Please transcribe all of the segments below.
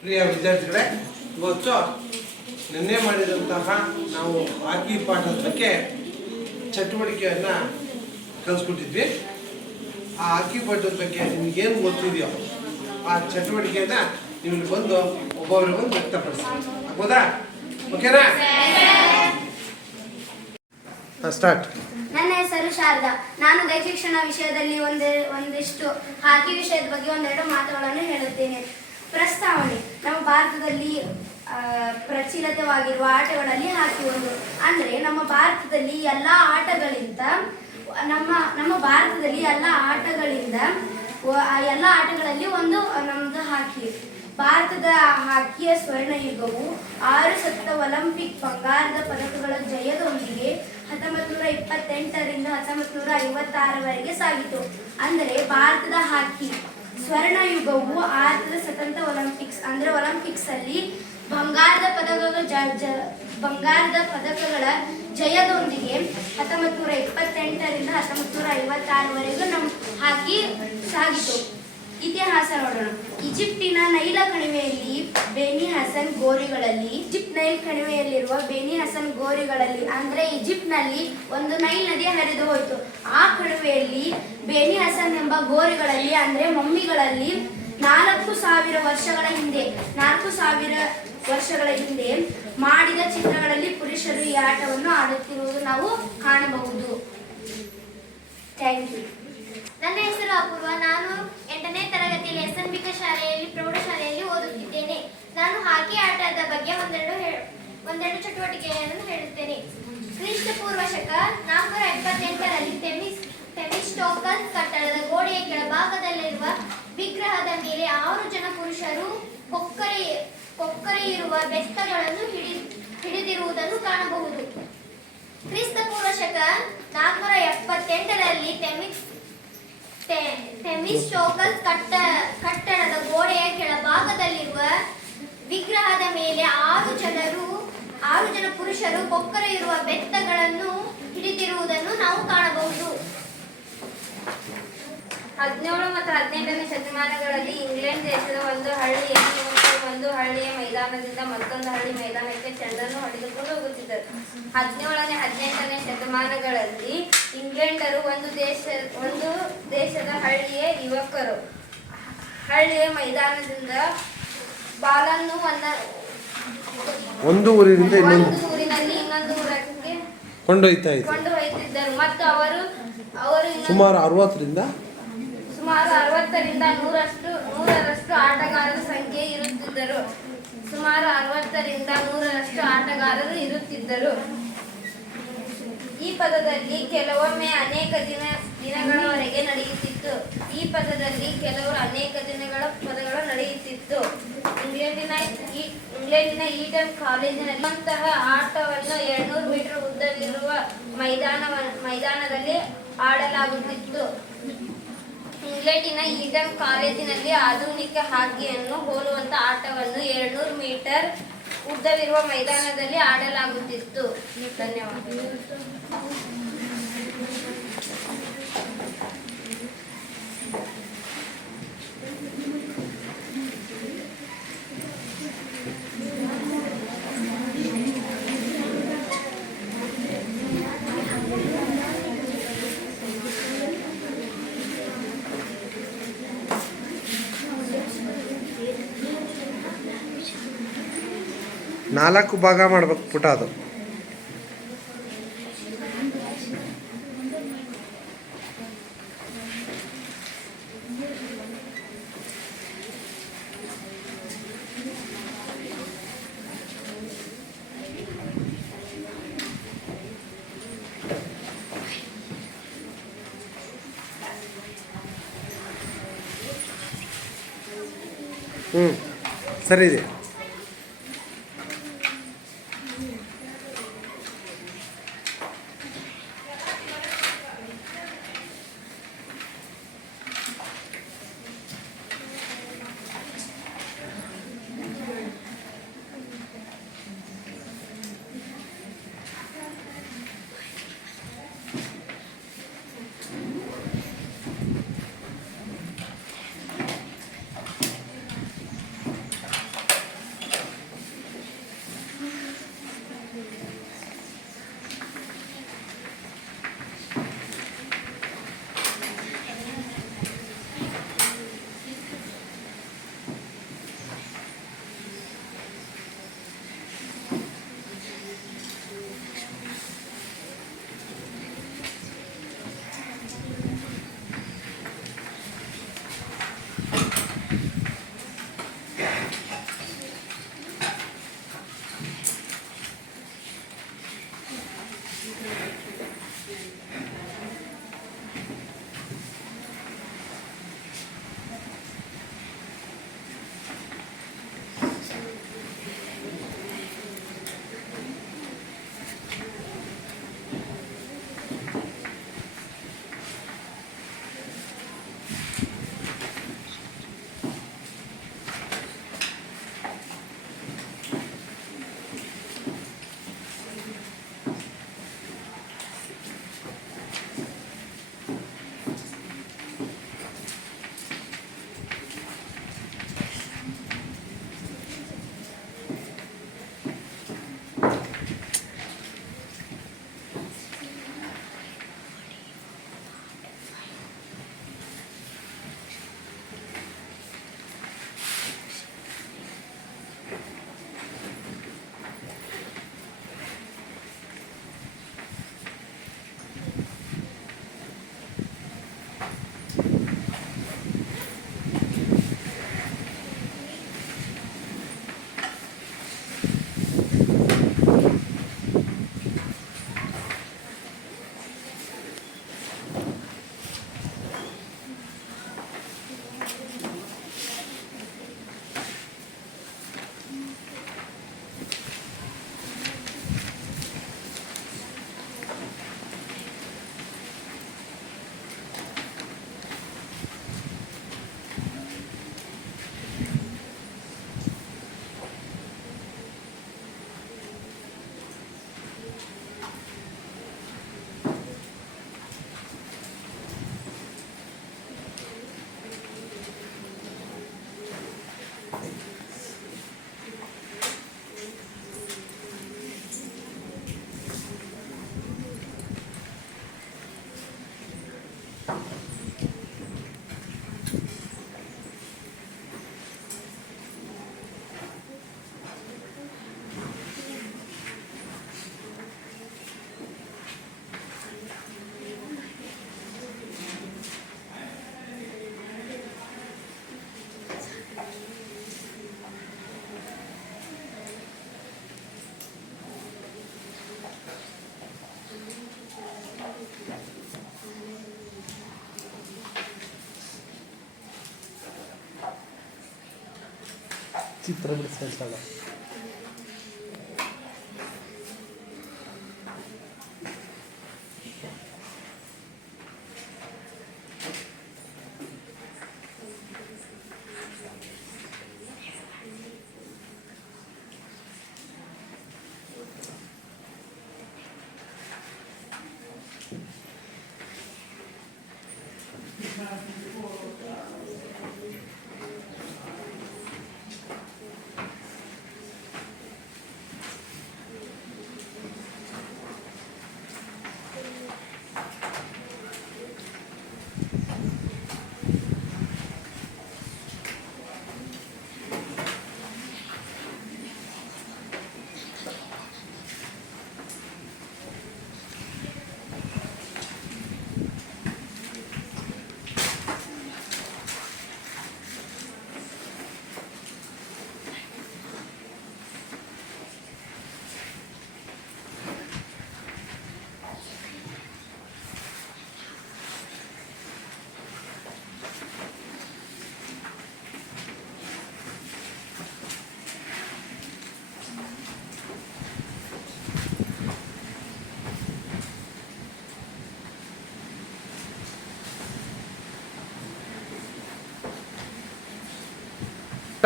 ಪ್ರಿಯ ವಿದ್ಯಾರ್ಥಿಗಳೇ, ಇವತ್ತು ನಿನ್ನೆ ಮಾಡಿದಂತಹ ನಾವು ಹಾಕಿ ಪಾಠದ ಬಗ್ಗೆ ಚಟುವಟಿಕೆಯನ್ನು ಕಲಿಸ್ಕೊಟ್ಟಿದ್ವಿ. ಆ ಹಾಕಿ ಪಾಠದ ಬಗ್ಗೆ ನಿಮಗೇನು ಗೊತ್ತಿದೆಯೋ ಆ ಚಟುವಟಿಕೆಯನ್ನ ನೀವು ಬಂದು ಒಬ್ಬೊಬ್ಬರು ಬಂದು ವ್ಯಕ್ತಪಡಿಸಿ ಆಗ್ಬೋದಾ? ಓಕೆನಾ? ಸ್ಟಾರ್ಟ್ ನನ್ನ ಹೆಸರು ಶಾರದಾ. ನಾನು ದೈಹಿಕ ಶಿಕ್ಷಣ ವಿಷಯದಲ್ಲಿ ಒಂದೇ, ಒಂದಿಷ್ಟು ಹಾಕಿ ವಿಷಯದ ಬಗ್ಗೆ ಒಂದೆರಡು ಮಾತುಗಳನ್ನು ಹೇಳುತ್ತೇನೆ. ಪ್ರಸ್ತಾವನೆ. ನಮ್ಮ ಭಾರತದಲ್ಲಿ ಪ್ರಚಲಿತವಾಗಿರುವ ಆಟಗಳಲ್ಲಿ ಹಾಕಿ ಒಂದು. ಅಂದರೆ ನಮ್ಮ ಭಾರತದಲ್ಲಿ ಎಲ್ಲ ಆಟಗಳಿಂದ, ನಮ್ಮ ನಮ್ಮ ಭಾರತದಲ್ಲಿ ಎಲ್ಲ ಆಟಗಳಿಂದ ಎಲ್ಲ ಆಟಗಳಲ್ಲಿ ಒಂದು ನಮ್ಮದು ಹಾಕಿ. ಭಾರತದ ಹಾಕಿಯ ಸ್ವರ್ಣಯುಗವು ಆರು ಸತ್ತ ಒಲಿಂಪಿಕ್ ಬಂಗಾರದ ಪದಕಗಳ ಜಯದೊಂದಿಗೆ ಹತ್ತೊಂಬತ್ತು ನೂರ ಇಪ್ಪತ್ತೆಂಟರಿಂದ ಹತ್ತೊಂಬತ್ತು ನೂರ ಐವತ್ತಾರವರೆಗೆ ಸಾಗಿತು. ಅಂದರೆ ಭಾರತದ ಹಾಕಿ. ಸ್ವರ್ಣಯುಗವು ಆರ್ಥದ ಸ್ವತಂತ್ರ ಒಲಿಂಪಿಕ್ಸ್ ಅಂದ್ರೆ ಒಲಿಂಪಿಕ್ಸ್ ಅಲ್ಲಿ ಬಂಗಾರದ ಪದಕಗಳ ಬಂಗಾರದ ಪದಕಗಳ ಜಯದೊಂದಿಗೆ ಹತ್ತೊಂಬತ್ತು ನೂರ ಇಪ್ಪತ್ತೆಂಟರಿಂದ ಹತ್ತೊಂಬತ್ತು ನೂರ ಐವತ್ತಾರವರೆಗೂ ನಮ್ಮ ಹಾಕಿ ಸಾಗಿತು. ಇತಿಹಾಸ ನೋಡೋಣ. ಈಜಿಪ್ಟಿನ ನೈಲ ಕಣಿವೆಯಲ್ಲಿ ಬೇನಿ ಹಸನ್ ಗೋರಿಗಳಲ್ಲಿ, ಈಜಿಪ್ಟ್ ನೈಲ್ ಕಣಿವೆಯಲ್ಲಿರುವ ಬೇನಿ ಹಸನ್ ಗೋರಿಗಳಲ್ಲಿ, ಅಂದ್ರೆ ಈಜಿಪ್ಟ್ನಲ್ಲಿ ಒಂದು ನೈಲ್ ನದಿ ಹರಿದು ಹೋಯಿತು. ಆ ಕಣಿವೆಯಲ್ಲಿ ಬೇನಿ ಹಸನ್ ಎಂಬ ಗೋರಿಗಳಲ್ಲಿ, ಅಂದ್ರೆ ಮಮ್ಮಿಗಳಲ್ಲಿ ನಾಲ್ಕು ಸಾವಿರ ವರ್ಷಗಳ ಹಿಂದೆ, ನಾಲ್ಕು ಸಾವಿರ ವರ್ಷಗಳ ಹಿಂದೆ ಮಾಡಿದ ಚಿತ್ರಗಳಲ್ಲಿ ಪುರುಷರು ಈ ಆಟವನ್ನು ಆಡುತ್ತಿರುವುದು ನಾವು ಕಾಣಬಹುದು. ಥ್ಯಾಂಕ್ ಯು ನನ್ನ ಹೆಸರು ಅಪೂರ್ವ. ನಾನು ಎಂಟನೇ ತರಗತಿಯಲ್ಲಿ ಎಸ್ ಎನ್ ಶಾಲೆಯಲ್ಲಿ ಪ್ರೌಢಶಾಲೆಯಲ್ಲಿ ಓದುತ್ತಿದ್ದೇನೆ. ನಾನು ಹಾಕಿ ಆಟದ ಬಗ್ಗೆ ಒಂದೆರಡು ಒಂದೆರಡು ಚಟುವಟಿಕೆಯನ್ನು ಹೇಳುತ್ತೇನೆ. ಕ್ರಿಸ್ತ ಪೂರ್ವ ಶಕ ನಾಲ್ಕುನೂರ ಎಪ್ಪತ್ತೆಂಟರಲ್ಲಿ ಟೆಮಿಸ್ ಟೆಮಿಸ್ಟೋಕಲ್ ಕಟ್ಟಡದ ಗೋಡೆಯ ಕೆಳಭಾಗದಲ್ಲಿರುವ ವಿಗ್ರಹದ ಮೇಲೆ ಆರು ಜನ ಪುರುಷರು ಕೊಕ್ಕರೆ ಇರುವ ಬೆತ್ತಗಳನ್ನು ಹಿಡಿ, ಹಿಡಿದಿರುವುದನ್ನು ಕಾಣಬಹುದು. ಕ್ರಿಸ್ತ ಪೂರ್ವ ಶಕ ನಾಲ್ಕುನೂರ ಎಪ್ಪತ್ತೆಂಟರಲ್ಲಿ ಟೆಮಿಕ್ಸ್ ಕಟ್ಟ, ಕಟ್ಟಡದ ಗೋಡೆಯ ಕೆಳಭಾಗದಲ್ಲಿರುವ ವಿಗ್ರಹದ ಮೇಲೆ ಆರು ಜನರು, ಆರು ಜನ ಪುರುಷರು ಕೊಕ್ಕರೆ ಇರುವ ಬೆತ್ತಗಳನ್ನು ಹಿಡಿದಿರುವುದನ್ನು ನಾವು ಕಾಣಬಹುದು. ಹದಿನೇಳು ಮತ್ತು ಹದಿನೆಂಟನೇ ಶತಮಾನಗಳಲ್ಲಿ ಇಂಗ್ಲೆಂಡ್ ದೇಶದ ಒಂದು ಹಳ್ಳಿಯ ಒಂದು ಹಳ್ಳಿಯ ಮೈದಾನದಿಂದ ಮತ್ತೊಂದು ಹಳ್ಳಿ ಮೈದಾನಕ್ಕೆ ಚೆಂಡನ್ನು ಹೊಡೆದುಕೊಂಡು ಹೋಗುತ್ತಿದ್ದರು. ಹದಿನೇಳನೇ ಹದಿನೆಂಟನೇ ಶತಮಾನಗಳಲ್ಲಿ ಇಂಗ್ಲೆಂಡರು ಒಂದು ದೇಶ ಒಂದು ದೇಶದ ಹಳ್ಳಿಯ ಯುವಕರು. ಹಳ್ಳಿಯ ಮೈದಾನದಿಂದ ಬಾಲನ್ನು ಒಂದ ಒಂದು ಊರಿನಿಂದ ಇನ್ನೊಂದು ಊರಿನಲ್ಲಿ ಇನ್ನೊಂದು ಊರಕ್ಕೆ ಕೊಂಡೊಯ್ತಾ ಕೊಂಡೊಯ್ತಿದ್ದರು. ಮತ್ತು ಅವರು ಅವರು ಸುಮಾರು ಅರವತ್ತರಿಂದ ಸುಮಾರು ಅರವತ್ತರಿಂದ ನೂರಷ್ಟು, ನೂರರಷ್ಟು ಆಟಗಾರರ ಸಂಖ್ಯೆ ಇರುತ್ತಿದ್ದರು. ಸುಮಾರು ಅರವತ್ತರಿಂದ ನೂರರಷ್ಟು ಆಟಗಾರರು ಇರುತ್ತಿದ್ದರು. ಈ ಪದದಲ್ಲಿ ಕೆಲವೊಮ್ಮೆ ಅನೇಕ ದಿನ, ದಿನಗಳವರೆಗೆ ನಡೆಯುತ್ತಿತ್ತು. ಈ ಪದದಲ್ಲಿ ಕೆಲವರು ಅನೇಕ ದಿನಗಳ ಪದಗಳು ನಡೆಯುತ್ತಿತ್ತು. ಇಂಗ್ಲೆಂಡಿನ ಇಂಗ್ಲೆಂಡಿನ ಈಟನ್ ಕಾಲೇಜಿನಲ್ಲಿ ಅಂತಹ ಆಟವನ್ನು ಎರಡ್ನೂರು ಮೀಟರ್ ಉದ್ದವಿರುವ ಮೈದಾನ ಮೈದಾನದಲ್ಲಿ ಆಡಲಾಗುತ್ತಿತ್ತು. ಇಂಗ್ಲೆಂಡಿನ ಈಡಮ್ ಕಾಲೇಜಿನಲ್ಲಿ ಆಧುನಿಕ ಹಾಕಿಯನ್ನು ಹೋಲುವಂತ ಆಟವನ್ನು ಎರಡ್ನೂರು ಮೀಟರ್ ಉದ್ದವಿರುವ ಮೈದಾನದಲ್ಲಿ ಆಡಲಾಗುತ್ತಿತ್ತು. ಧನ್ಯವಾದ ನಾಲ್ಕು ಭಾಗ ಮಾಡ್ಬೇಕು ಪುಟ ಅದು. ಹ್ಞೂ ಸರಿ ಇದೆ. ചിത്രം പിടിച്ച സ്ഥലം.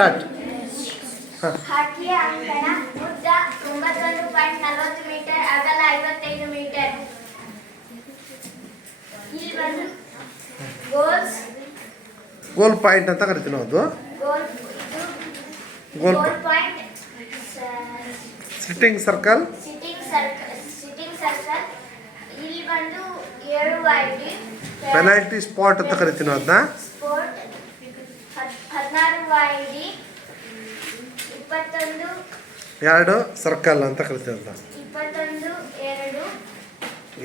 ಸ್ಟಾರ್ಟ್. ಹಾಕಿಯ ಅಂಕಣ ಉದ್ದ ತೊಂಬತ್ತೊಂದು ಪಾಯಿಂಟ್ ನಲವತ್ತು ಮೀಟರ್ ಅಗಲ ಐವತ್ತೈದು ಮೀಟರ್. ಇಲ್ಲಿ ಬಂದು ಗೋಲ್ಸ್ ಗೋಲ್ ಪಾಯಿಂಟ್ ಅಂತ ಕರಿತೀವಿ ನಾವು ಅದು goal point sitting circle sitting circle sitting circle ಇಲ್ಲಿ ಬಂದು ಏಳು ಐಡಿ ಪೆನಾಲ್ಟಿ ಸ್ಪಾಟ್ ಅಂತ ಕರಿತೀವಿ ನಾವು ಅದನ್ನ ಐಡಿ ಇಪ್ಪತ್ತೊಂದು ಎರಡು ಸರ್ಕಲ್ ಅಂತ ಕರಿತೀವಿ ಅಂತ ಇಪ್ಪತ್ತೊಂದು ಎರಡು.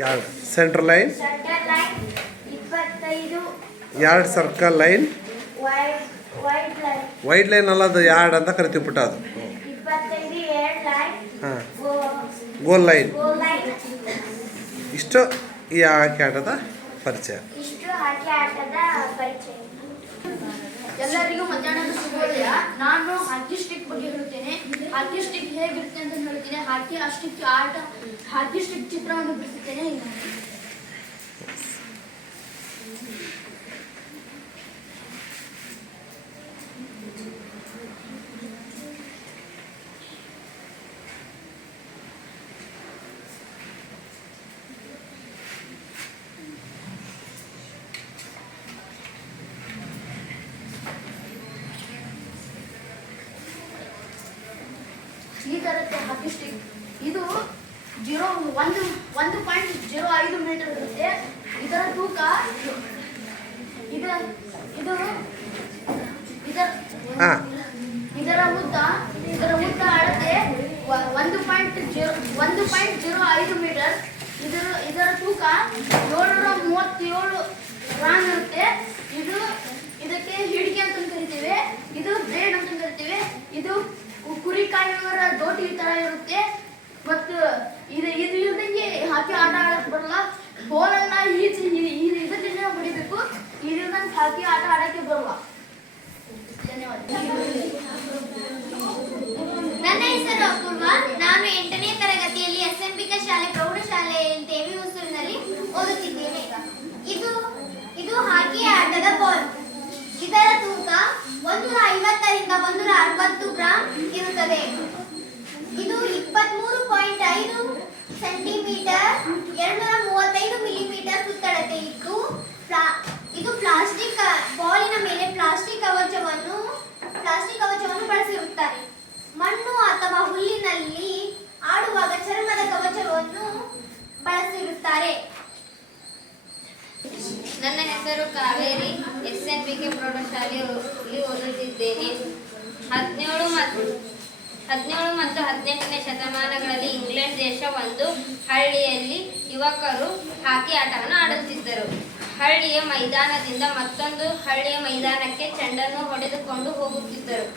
ಎರಡು. ಸೆಂಟ್ರ್ ಲೈನ್ ಸೆಂಟರ್ ಲೈನ್ ಇಪ್ಪತ್ತೈದು. ಎರಡು circle line wide line wide line ಅಲ್ಲ ಅದು ಯಾರ್ಡ್ ಅಂತ ಕರಿತೀವಿ ಪುಟ್ಟ ಅದು. ಇಪ್ಪತ್ತೈದು ಎರಡು ಲೈನ್ ಹಾಂ. ಗೋಲ್ ಲೈನ್ ಗೋಲ್ ಲೈನ್ ಇಷ್ಟು ಈ ಆ ಆಟದ ಪರಿಚಯ ಇಷ್ಟು ಹಾಕಿ ಆಟದ ಪರಿಚಯ ಎಲ್ಲರಿಗೂ ಮಧ್ಯಾಹ್ನ ಶುಭೋದಯ. ನಾನು ಹಾಕಿ ಸ್ಟಿಕ್ ಬಗ್ಗೆ ಹೇಳುತ್ತೇನೆ. ಹಾಕಿ ಸ್ಟಿಕ್ ಹೇಗಿರುತ್ತೆ ಅಂತ ಹೇಳ್ತೀನಿ. ಹಾಕಿ ಆ ಸ್ಟಿಕ್ ಆಟ ಹಾಕಿ ಸ್ಟಿಕ್ ಚಿತ್ರವನ್ನು ಬಿಡಿಸುತ್ತೇನೆ. ಈ ತರಕ್ಕೆ ಹಾಕಿ ಸ್ಟಿಕ್ ಇದು ಜೀರೋ ಒಂದು ಒಂದು ಪಾಯಿಂಟ್ ಜೀರೋ ಐದು ಮೀಟರ್ ಇರುತ್ತೆ. ಇದರ ತೂಕ ಇದು ಇದು ಇದರ. ಇದರ ಉದ್ದ ಇದರ ಉದ್ದ ಅಳತೆ ಒಂದು ಪಾಯಿಂಟ್ ಜೀರೋ ಒಂದು ಪಾಯಿಂಟ್ ಜೀರೋ ಐದು ಮೀಟರ್. ಇದರ ಇದರ ತೂಕ ಏಳ್ನೂರ ಮೂವತ್ತೇಳು ಗ್ರಾಮ್ ಇರುತ್ತೆ. ಇದು ಇದಕ್ಕೆ ಹಿಡಿಕೆ ಅಂತ ಕರಿತೀವಿ ಇದು ಬ್ಲೇಡ್ ಅಂತ ಕರಿತೀವಿ ಇದು ಕು- ಕುರಿ ಕಾಯುವವರ ದೋಟಿ ತರ ಇರುತ್ತೆ ಮತ್ತು ಇದು ಇದು ಇಲ್ದಂಗೆ ಹಾಕಿ ಆಟ ಆಡಕ್ ಬರಲ್ಲ ಬೋಲನ್ನ ಈಜಿ ಇದು ಇದರಿಂದ ಹೊಡಿಬೇಕು ಇದಿಲ್ದಂಗೆ ಹಾಕಿ ಆಟ ಆಡಕ್ಕೆ ಬರಲ್ಲ ಧನ್ಯವಾದ ನನ್ನ ಹೆಸರು ಅಪೂರ್ವ ನಾನು ಎಂಟನೇ ತರಗತಿಯಲ್ಲಿ ಎಸ್ ಎಂ ಬಿಕ ಶಾಲೆ ಪ್ರೌಢಶಾಲೆಯಲ್ಲಿ ದೇವಿ ಹೊಸೂರಿನಲ್ಲಿ ಓದುತ್ತಿದ್ದೇನೆ ಇದು ಇದು ಹಾಕಿ ಆಟದ ಬಾಲ್ ಇದರ ತೂಕ ಒಂದೂರ ಐವತ್ತರಿಂದ ಒಂದೂರ ಗ್ರಾಂ ಇರುತ್ತದೆ. ಇದು ಇಪ್ಪತ್ಮೂರು ಪಾಯಿಂಟ್ ಐದು ಸೆಂಟಿಮೀಟರ್ ಎರಡ್ನೂರ ಮೂವತ್ತೈದು ಮಿಲಿಮೀಟರ್ ಸುತ್ತಳತೆ ಇದ್ದು ಇದು ಪ್ಲಾಸ್ಟಿಕ್, ಬಾಲಿನ ಮೇಲೆ ಪ್ಲಾಸ್ಟಿಕ್ ಕವಚವನ್ನು ಪ್ಲಾಸ್ಟಿಕ್ ಕವಚವನ್ನು ಬಳಸಿರುತ್ತಾರೆ. ಮಣ್ಣು ಅಥವಾ ಹುಲ್ಲಿನಲ್ಲಿ ಆಡುವಾಗ ಚರ್ಮದ ಕವಚವನ್ನು ಬಳಸಿರುತ್ತಾರೆ. ನನ್ನ ಹೆಸರು Kaveri S N B K ಪ್ರೌಢಶಾಲೆಯಲ್ಲಿ ಓದುತ್ತಿದ್ದೇನೆ. ಹದಿನೇಳು ಮತ್ತು ಹದಿನೇಳು ಮತ್ತು ಹದಿನೆಂಟನೇ ಶತಮಾನಗಳಲ್ಲಿ ಇಂಗ್ಲೆಂಡ್ ದೇಶ ಒಂದು ಹಳ್ಳಿಯಲ್ಲಿ ಯುವಕರು ಹಾಕಿ ಆಟವನ್ನು ಆಡುತ್ತಿದ್ದರು. ಹಳ್ಳಿಯ ಮೈದಾನದಿಂದ ಮತ್ತೊಂದು ಹಳ್ಳಿಯ ಮೈದಾನಕ್ಕೆ ಚೆಂಡನ್ನು ಹೊಡೆದುಕೊಂಡು ಹೋಗುತ್ತಿದ್ದರು.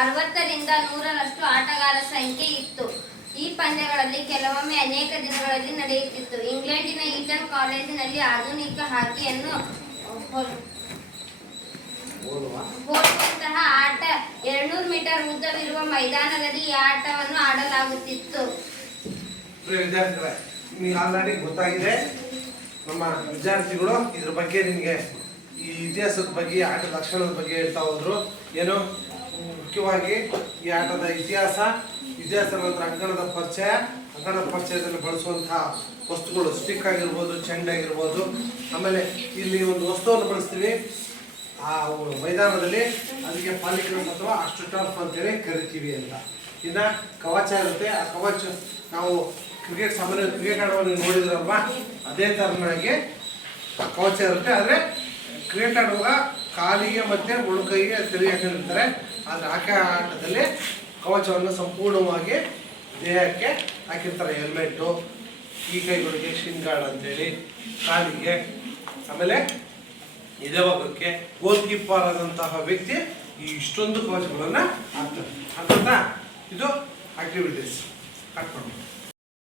ಅರವತ್ತರಿಂದ ನೂರರಷ್ಟು ಆಟಗಾರ ಸಂಖ್ಯೆ ಇತ್ತು. ಈ ಪಂದ್ಯಗಳಲ್ಲಿ ಕೆಲವೊಮ್ಮೆ ಅನೇಕ ದಿನಗಳಲ್ಲಿ ನಡೆಯುತ್ತಿತ್ತು. ಇಂಗ್ಲೆಂಡಿನ ಈಟನ್ ಕಾಲೇಜಿನಲ್ಲಿ ಆಧುನಿಕ ಹಾಕಿಯನ್ನು ಹೋಲುವಂತಹ ಆಟ ಎರಡ್ನೂರು ಮೀಟರ್ ಉದ್ದವಿರುವ ಮೈದಾನದಲ್ಲಿ ಈ ಆಟವನ್ನು ಆಡಲಾಗುತ್ತಿತ್ತು. ವಿದ್ಯಾರ್ಥಿಗಳೇ ನಿಮಗೆ ಆಲ್ರೆಡಿ ಗೊತ್ತಾಗಿದೆ. ನಮ್ಮ ವಿದ್ಯಾರ್ಥಿಗಳು ಇದ್ರ ಬಗ್ಗೆ ನಿಮಗೆ ಈ ಇತಿಹಾಸದ ಬಗ್ಗೆ ಆಟದ ಲಕ್ಷಣದ ಬಗ್ಗೆ ಹೇಳ್ತಾ ಹೋದ್ರು. ಏನು? ಮುಖ್ಯವಾಗಿ ಈ ಆಟದ ಇತಿಹಾಸ ಇತಿಹಾಸ ನಂತರ ಅಂಗಣದ ಪರಿಚಯ ಅಂಗಣದ ಪರಿಚಯದಲ್ಲಿ ಬಳಸುವಂತಹ ವಸ್ತುಗಳು ಸ್ಟಿಕ್ ಆಗಿರ್ಬೋದು ಚೆಂಡ್ ಆಗಿರ್ಬೋದು. ಆಮೇಲೆ ಇಲ್ಲಿ ಒಂದು ವಸ್ತುವನ್ನು ಬಳಸ್ತೀವಿ. ಆ ಮೈದಾನದಲ್ಲಿ ಅದಕ್ಕೆ ಪಾಲಿಕ್ರಮ್ ಅಥವಾ ಅಷ್ಟು ಟರ್ಫ್ ಅಂತೇಳಿ ಕರಿತೀವಿ ಅಂತ. ಇನ್ನು ಕವಚ ಇರುತ್ತೆ. ಆ ಕವಚ ನಾವು ಕ್ರಿಕೆಟ್, ಸಾಮಾನ್ಯ ಕ್ರಿಕೆಟ್ ಆಡುವಾಗ ನೋಡಿದ್ರಲ್ವ? ಅದೇ ತರನಾಗಿ ಆ ಕವಚ ಇರುತ್ತೆ. ಆದರೆ ಕ್ರಿಕೆಟ್ ಆಡುವಾಗ ಕಾಲಿಗೆ ಮತ್ತೆ ಉಳುಕೈಗೆ ತೆರಿಗೆ ಹಾಕೊಂಡಿರ್ತಾರೆ ಆದರೆ ಆಕೆ ಆಟದಲ್ಲಿ ಕವಚವನ್ನು ಸಂಪೂರ್ಣವಾಗಿ ದೇಹಕ್ಕೆ ಹಾಕಿರ್ತಾರೆ ಹೆಲ್ಮೆಟ್ಟು ಈ ಕೈಗಳಿಗೆ ಶಿನ್ ಗಾರ್ಡ್ ಅಂತೇಳಿ, ಕಾಲಿಗೆ. ಆಮೇಲೆ ಭಾಗಕ್ಕೆ ಗೋಲ್ ಕೀಪರ್ ಆದಂತಹ ವ್ಯಕ್ತಿ ಈ ಇಷ್ಟೊಂದು ಕವಚಗಳನ್ನು ಹಾಕ್ತಾರೆ. ಅಂತ ಇದು ಆಕ್ಟಿವಿಟೀಸ್ ಕಟ್ ಮಾಡಿ